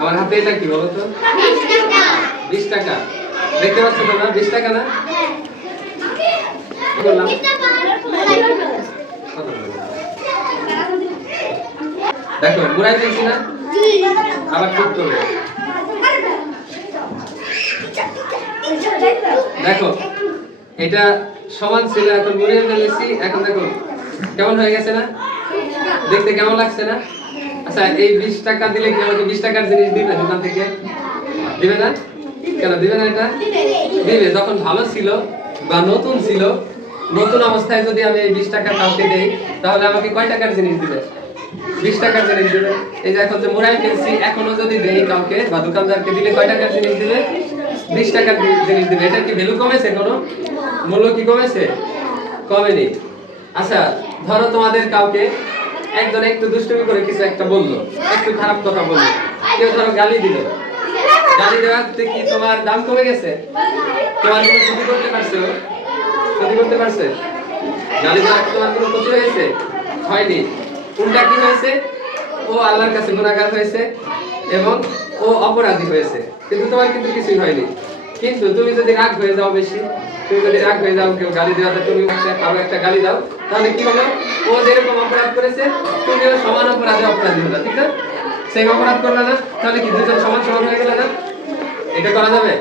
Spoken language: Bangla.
আমার হাতে এটা কি বলো তো? 20 টাকা। দেখতে পাচ্ছ তোমরা 20 টাকা না? কি বললাম? দেখো মুড়াই ফেলছি না? আবার ঠিক করবে। দেখো এটা সমান ছিল, এখন মুড়িয়ে ফেলেছি। এখন দেখো কেমন হয়ে গেছে না? দেখতে কেমন লাগছে না? আচ্ছা এই 20 টাকা দিলে কি আমাকে 20 টাকার জিনিস দিবে দোকান থেকে? দিবে না? কেন দিবে না? এটা দিবে। যখন ভালো ছিল বা নতুন ছিল, নতুন অবস্থায় যদি আমি এই 20 টাকা কাউকে দেই, তাহলে আমাকে কয় টাকার জিনিস দিবে? 20 টাকার জিনিস দিবে। এই যে এখন যে মুড়াই ফেলছি, এখনো যদি দেই কাউকে বা দোকানদারকে দিলে কয় টাকার জিনিস দিবে? 20 টাকার জিনিস দিবে। এটা কি ভ্যালু কমেছে? কোনো মূল্য কি কমেছে? কমেনি। আচ্ছা ধরো তোমাদের কাউকে একজন একটু দুষ্টুমি করে কিছু একটা বললো, একটু খারাপ কথা বললো, কেউ ধরো গালি দিল। গালি দেওয়াতে কি তোমার দাম কমে গেছে? তোমার কোনো ক্ষতি করতে পারছে? ক্ষতি করতে পারছে? গালি দেওয়া তোমার কোনো ক্ষতি হয়েছে? হয়নি। উল্টা কি হয়েছে? ও আল্লাহর কাছে গুনাহগার হয়েছে এবং ও অপরাধী হয়েছে, কিন্তু তোমার কিন্তু কিছুই হয়নি। কিন্তু তুমি যদি রাগ হয়ে যাও বেশি, তুমি যদি রাগ হয়ে যাও, কেউ গালি দেওয়াতে তুমি আরো একটা গালি দাও, তাহলে কি হলো? ও যেরকম অপরাধ করেছে তুমিও সমান অপরাধে অপরাধী হলো, ঠিক না? সেই অপরাধ করলে না, তাহলে কি দুজন সমান সমান হয়ে গেল না? এটা করা যাবে?